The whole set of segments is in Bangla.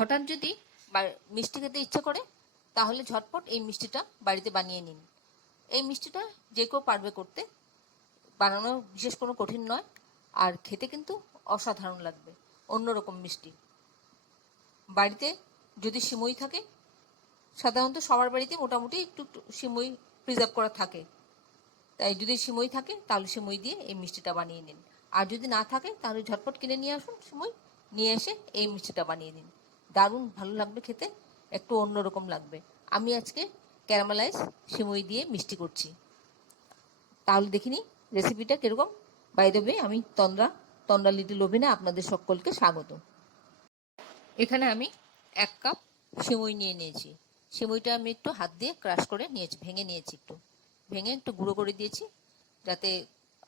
হঠাৎ যদি মিষ্টি খেতে ইচ্ছে করে তাহলে ঝটপট এই মিষ্টিটা বাড়িতে বানিয়ে নিন। এই মিষ্টিটা যে কেউ পারবে করতে, বানানো বিশেষ কোনো কঠিন নয়, আর খেতে কিন্তু অসাধারণ লাগবে, অন্যরকম মিষ্টি। বাড়িতে যদি সিমই থাকে, সাধারণত সবার বাড়িতে মোটামুটি একটু একটু সিমই প্রিজার্ভ করা থাকে, তাই যদি সিমই থাকে তাহলে সিমই দিয়ে এই মিষ্টিটা বানিয়ে নিন। আর যদি না থাকে তাহলে ঝটপট কিনে নিয়ে আসুন সিমই, নিয়ে এসে এই মিষ্টিটা বানিয়ে নিন। দারুণ ভালো লাগবে খেতে, একটু অন্যরকম লাগবে। আমি আজকে ক্যারামেলাইজ সিমই দিয়ে মিষ্টি করছি, তাহলে দেখিনি রেসিপিটা কীরকম। বাই দ্য ওয়ে, আমি তন্দ্রা লিটল ওভেনে আপনাদের সকলকে স্বাগত। এখানে আমি 1 কাপ সিমই নিয়ে নিয়েছি। সিমইটা আমি একটু হাত দিয়ে ক্রাশ করে নিয়েছি, ভেঙে নিয়েছি, ভেঙে একটু গুঁড়ো করে দিয়েছি যাতে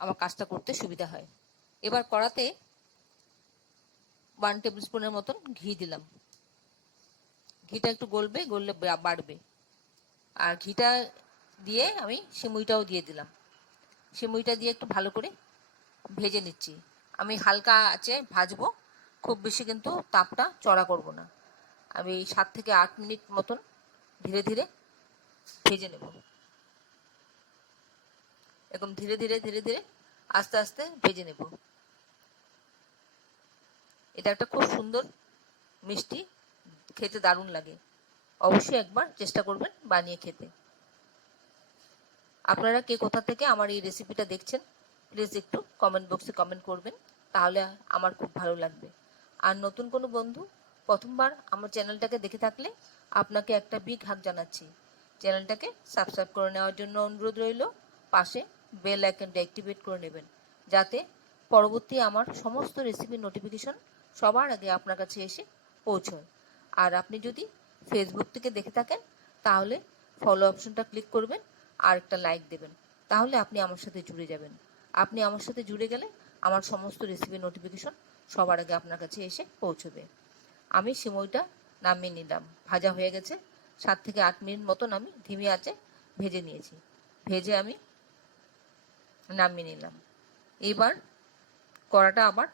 আমার কাজটা করতে সুবিধা হয়। এবার কড়াতে 1 টেবিল স্পুনের মতন ঘি দিলাম। ঘিটা একটু গলবে বাড়বে, আর ঘিটা দিয়ে আমি সিমইটাও দিয়ে দিলাম। সিমইটা দিয়ে একটু ভালো করে ভেজে নিচ্ছি। আমি হালকা আঁচে ভাজবো, খুব বেশি কিন্তু তাপটা চড়া করব না। আমি 7 থেকে 8 মিনিট মতন ধীরে ধীরে ভেজে নেব। এরকম ধীরে ধীরে আস্তে আস্তে ভেজে নেব। এটা একটা খুব সুন্দর মিষ্টি, খেতে দারুণ লাগে। অবশ্যই একবার চেষ্টা করবেন বানিয়ে খেতে। আপনারা কে কোথা থেকে আমার এই রেসিপিটা দেখছেন প্লিজ একটু কমেন্ট বক্সে কমেন্ট করবেন, তাহলে আমার খুব ভালো লাগবে। আর নতুন কোনো বন্ধু প্রথমবার আমার চ্যানেলটাকে দেখে থাকলে আপনাকে একটা বিগ হাগ জানাচ্ছি। চ্যানেলটাকে সাবস্ক্রাইব করে নেওয়ার জন্য অনুরোধ রইল। পাশে বেল আইকনটা অ্যাক্টিভেট করে নেবেন, যাতে পরবর্তী আমার সমস্ত রেসিপির নোটিফিকেশন সবার আগে আপনার কাছে এসে পৌঁছয়। আর আপনি যদি ফেসবুক থেকে দেখে থাকেন তাহলে ফলো অপশনটা ক্লিক করবেন আর একটা লাইক দেবেন, তাহলে আপনি আমার সাথে জুড়ে যাবেন। আপনি আমার সাথে জুড়ে গেলে আমার সমস্ত রেসিপির নোটিফিকেশন সবার আগে আপনার কাছে এসে পৌঁছবে। আমি সিমইটা নামিয়ে নিলাম, ভাজা হয়ে গেছে। 7 থেকে 8 মিনিট মতন আমি ধিমি আঁচে ভেজে নিয়েছি। ভেজে আমি নামিয়ে নিলাম। এবার কড়াটা আবার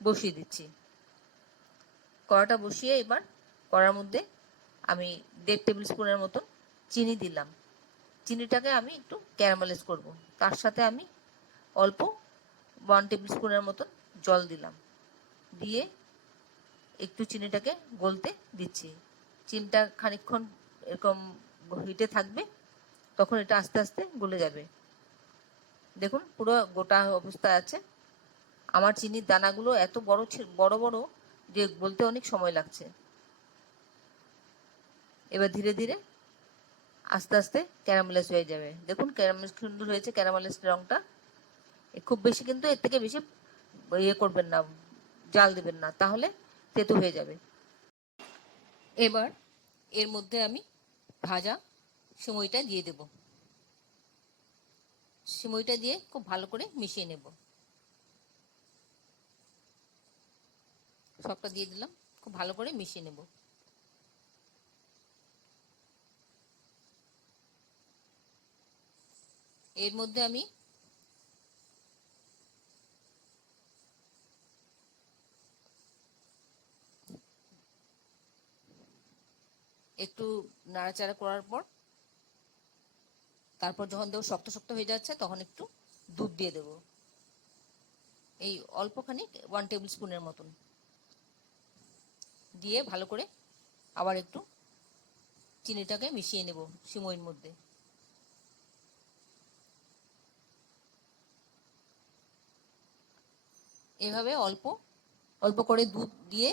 বসিয়ে দিচ্ছি। কড়াটা বসিয়ে এবার কড়ার মধ্যে আমি 1.5 টেবিল স্পুনের মতন চিনি দিলাম। চিনিটাকে আমি একটু ক্যারামেলাইজ করব। তার সাথে আমি অল্প 1 টেবিল স্পুনের মতন জল দিলাম, দিয়ে একটু চিনিটাকে গলতে দিচ্ছি। চিনিটা খানিকক্ষণ এরকম হিটে থাকবে, তখন এটা আস্তে আস্তে গলে যাবে। দেখুন পুরো গোটা অবস্থায় আছে। আমার চিনির দানাগুলো এত বড় বড় যে গলতে অনেক সময় লাগছে। এবার ধীরে ধীরে আস্তে আস্তে ক্যারামেলাইজ হয়ে যাবে। দেখুন ক্যারামেলাইজ সুন্দর হয়েছে, ক্যারামেলাইজ রঙটা। খুব বেশি কিন্তু এর থেকে বেশি ইয়ে করবেন না, জাল দেবেন না, তাহলে তেতো হয়ে যাবে। এবার এর মধ্যে আমি ভাজা সিমইটা দিয়ে দেব। সিমইটা দিয়ে খুব ভালো করে মিশিয়ে নেব। সবটা দিয়ে দিলাম, খুব ভালো করে মিশিয়ে নেব। এর মধ্যে আমি একটু নাড়াচাড়া করার পর তারপর যখন দেখো শক্ত শক্ত হয়ে যাচ্ছে তখন একটু দুধ দিয়ে দেব, এই অল্পখানি 1 টেবিল স্পুনের মতন দিয়ে ভালো করে আবার একটু চিনিটাকে মিশিয়ে নেব সিমইয়ের মধ্যে। এভাবে অল্প অল্প করে দুধ দিয়ে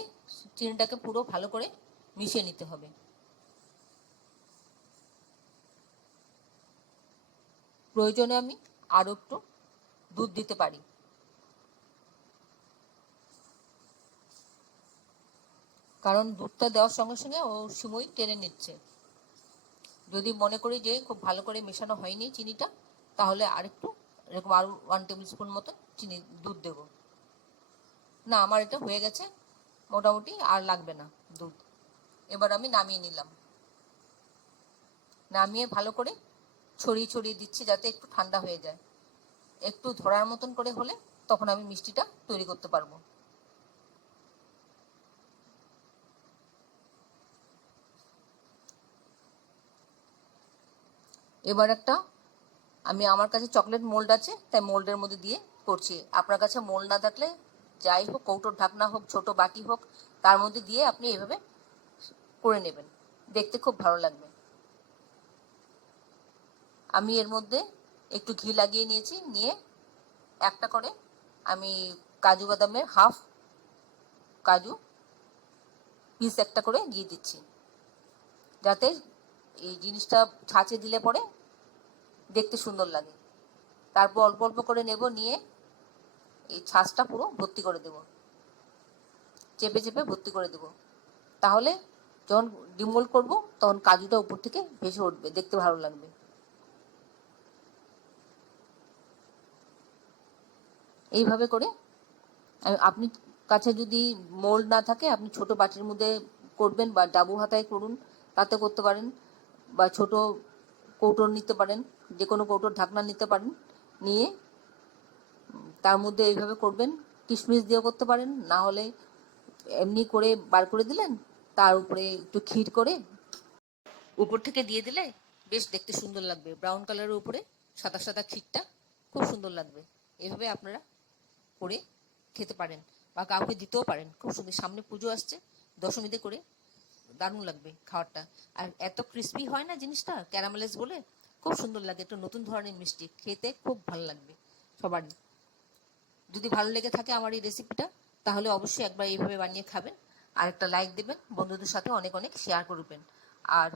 চিনিটাকে পুরো ভালো করে মিশিয়ে নিতে হবে। প্রয়োজনে আমি আরও একটু দুধ দিতে পারি, কারণ দুধটা দেওয়ার সঙ্গে সঙ্গে ও সিমই টেনে নিচ্ছে। যদি মনে করি যে খুব ভালো করে মেশানো হয়নি চিনিটা, তাহলে আরেকটু এরকম আরও 1 টেবিল স্পুন মতো দুধ দেব। না, আমার এটা হয়ে গেছে মোটামুটি, আর লাগবে না দুধ। এবার আমি নামিয়ে নিলাম। নামিয়ে ভালো করে ছড়িয়ে ছড়িয়ে দিচ্ছি যাতে একটু ঠান্ডা হয়ে যায়। একটু ধরার মতন করে হলে তখন আমি মিষ্টিটা তৈরি করতে পারবো। এবার আমার কাছে চকলেট মোল্ড আছে, তাই মোল্ডের মধ্যে দিয়ে করছি। আপনার কাছে মোল্ড না থাকলে যাই হোক, কৌটোর ঢাকনা হোক, ছোট বাটি হোক, তার মধ্যে দিয়ে আপনি এভাবে করে নেবেন, দেখতে খুব ভালো লাগবে। আমি এর মধ্যে একটু ঘি লাগিয়ে নিয়েছি, নিয়ে একটা করে আমি কাজু বাদামের হাফ কাজু পিস একটা করে দিয়ে দিচ্ছি, যাতে এই জিনিসটা ছাঁচে দিলে পরে দেখতে সুন্দর লাগে। তারপর অল্প অল্প করে নেব, নিয়ে এই ছাঁচটা পুরো ভর্তি করে দেব, চেপে চেপে ভর্তি করে দেব। তাহলে যখন ডিমোল্ড করব তখন কাজুটা উপর থেকে ভেসে উঠবে, দেখতে ভালো লাগবে। এইভাবে করে আপনি কাছে যদি মোল্ড না থাকে, আপনি ছোট বাটির মধ্যে করবেন বা ডাবু হাতায় করুন, তাতে করতে পারেন, বা ছোট কৌটোর নিতে পারেন, যে কোনো কৌটোর ঢাকনা নিতে পারেন, নিয়ে তার মধ্যে এইভাবে করবেন। কিশমিশ দিয়ে করতে পারেন, না হলে এমনি করে বার করে দিলেন, তার উপরে একটু ক্ষীর করে উপর থেকে দিয়ে দিলে বেশ দেখতে সুন্দর লাগবে। ব্রাউন কালারের উপরে সাদা সাদা ক্ষীরটা খুব সুন্দর লাগবে। এভাবে আপনারা করে খেতে পারেন বা কাউকে দিতেও পারেন, খুব সুন্দর। সামনে পুজো আসছে, দশমীতে করে দারুণ লাগবে খাবারটা। আর এত ক্রিস্পি হয় না জিনিসটা, ক্যারামেলাইজ বলে, খুব সুন্দর লাগে। একটা নতুন ধরনের মিষ্টি, খেতে খুব ভালো লাগবে সবারই। যদি ভালো লেগে থাকে আমার এই রেসিপিটা, তাহলে অবশ্যই একবার এইভাবে বানিয়ে খাবেন, আর একটা লাইক দেবেন, বন্ধুদের সাথে অনেক অনেক শেয়ার করবেন। আর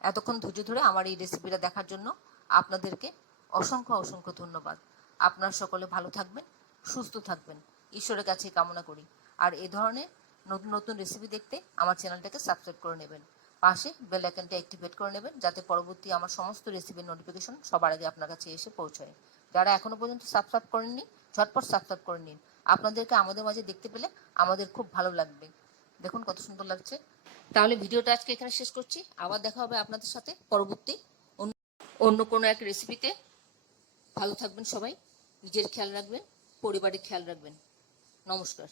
এতক্ষণ ধৈর্য ধরে আমার এই রেসিপিটা দেখার জন্য আপনাদেরকে অসংখ্য অসংখ্য ধন্যবাদ। আপনারা সকলে ভালো থাকবেন, সুস্থ থাকবেন, ঈশ্বরের কাছে কামনা করি। আর এই ধরনের নতুন নতুন রেসিপি দেখতে আমার চ্যানেলটাকে সাবস্ক্রাইব করে নেবেন, পাশে বেল আইকনটা অ্যাক্টিভেট করে নেবেন, যাতে পরবর্তী আমার সমস্ত রেসিপির নোটিফিকেশন সবার আগে আপনার কাছে এসে পৌঁছায়। যারা এখনো পর্যন্ত সাবস্ক্রাইব করেননি, ঝটপট সাবস্ক্রাইব করে নিন। আপনাদেরকে আমাদের মাঝে দেখতে পেলে আমাদের খুব ভালো লাগবে। দেখুন কত সুন্দর লাগছে। তাহলে ভিডিওটা আজকে এখানে শেষ করছি। আবার দেখা হবে আপনাদের সাথে পরবর্তী অন্য কোনো এক রেসিপিতে। ভালো থাকবেন সবাই, নিজের খেয়াল রাখবেন, পরিবারের খেয়াল রাখবেন। নমস্কার।